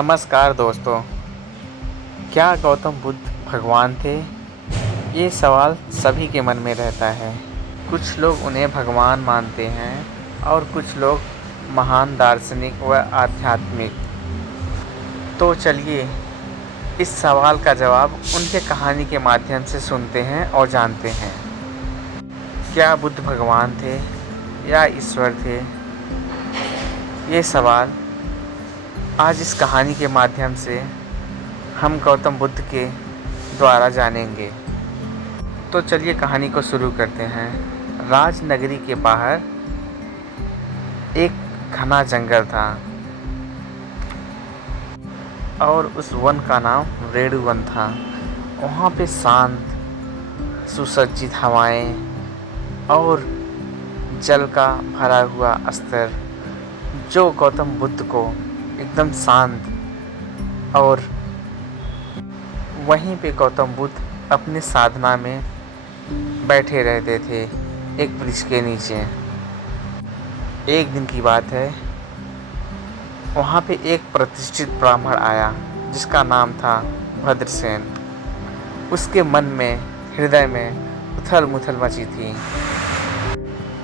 नमस्कार दोस्तों। क्या गौतम बुद्ध भगवान थे? ये सवाल सभी के मन में रहता है। कुछ लोग उन्हें भगवान मानते हैं और कुछ लोग महान दार्शनिक व आध्यात्मिक। तो चलिए इस सवाल का जवाब उनके कहानी के माध्यम से सुनते हैं और जानते हैं। क्या बुद्ध भगवान थे या ईश्वर थे? ये सवाल आज इस कहानी के माध्यम से हम गौतम बुद्ध के द्वारा जानेंगे। तो चलिए कहानी को शुरू करते हैं। राजनगरी के बाहर एक घना जंगल था और उस वन का नाम रेणुवन था। वहाँ पे शांत सुसज्जित हवाएं और जल का भरा हुआ स्तर जो गौतम बुद्ध को एकदम शांत। और वहीं पे गौतम बुद्ध अपनी साधना में बैठे रहते थे एक वृक्ष के नीचे। एक दिन की बात है, वहाँ पे एक प्रतिष्ठित ब्राह्मण आया जिसका नाम था भद्रसेन। उसके मन में हृदय में उथल मुथल मची थी।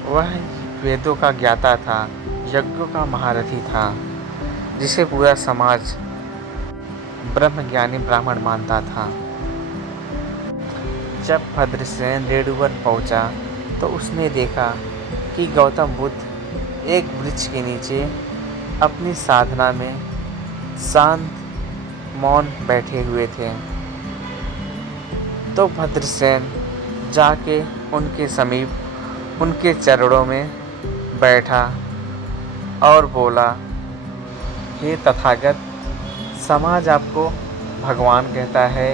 वह वेदों का ज्ञाता था, यज्ञों का महारथी था, जिसे पूरा समाज ब्रह्मज्ञानी ब्राह्मण मानता था। जब भद्रसेन रेणुवन पहुंचा तो उसने देखा कि गौतम बुद्ध एक वृक्ष के नीचे अपनी साधना में शांत मौन बैठे हुए थे। तो भद्रसेन जाके उनके समीप उनके चरणों में बैठा और बोला, हे तथागत, समाज आपको भगवान कहता है,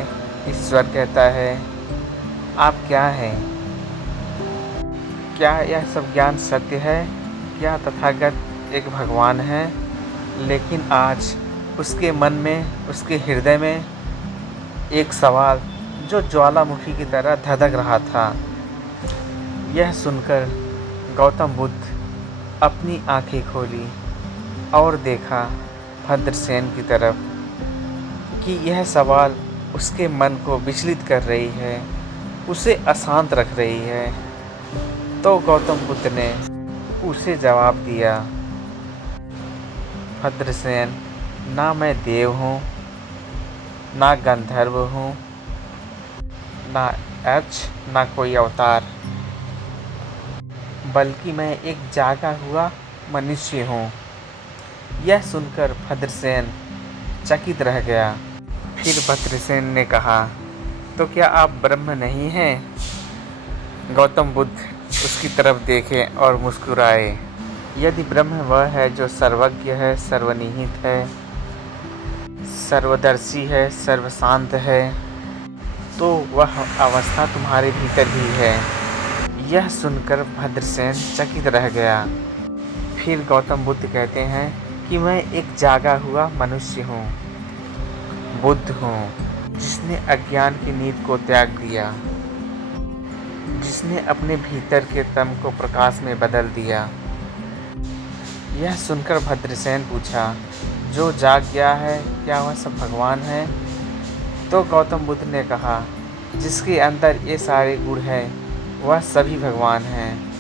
ईश्वर कहता है, आप क्या हैं? क्या यह सब ज्ञान सत्य है? क्या तथागत एक भगवान है? लेकिन आज उसके मन में, उसके हृदय में एक सवाल जो ज्वालामुखी की तरह धधक रहा था। यह सुनकर गौतम बुद्ध अपनी आंखें खोली और देखा भद्रसेन की तरफ कि यह सवाल उसके मन को विचलित कर रही है, उसे अशांत रख रही है। तो गौतम बुद्ध ने उसे जवाब दिया, भद्रसेन, ना मैं देव हूँ, ना गंधर्व हूँ, ना ना कोई अवतार, बल्कि मैं एक जागा हुआ मनुष्य हूँ। यह सुनकर भद्रसेन चकित रह गया। फिर भद्रसेन ने कहा, तो क्या आप ब्रह्म नहीं हैं? गौतम बुद्ध उसकी तरफ देखे और मुस्कुराए। यदि ब्रह्म वह है जो सर्वज्ञ है, सर्वनिहित है, सर्वदर्शी है, सर्वशांत है, तो वह अवस्था तुम्हारे भीतर ही है। यह सुनकर भद्रसेन चकित रह गया। फिर गौतम बुद्ध कहते हैं कि मैं एक जागा हुआ मनुष्य हूँ, बुद्ध हूँ, जिसने अज्ञान की नींद को त्याग दिया, जिसने अपने भीतर के तम को प्रकाश में बदल दिया। यह सुनकर भद्रसेन पूछा, जो जाग गया है, क्या वह सब भगवान है? तो गौतम बुद्ध ने कहा, जिसके अंदर ये सारे गुण हैं वह सभी भगवान हैं।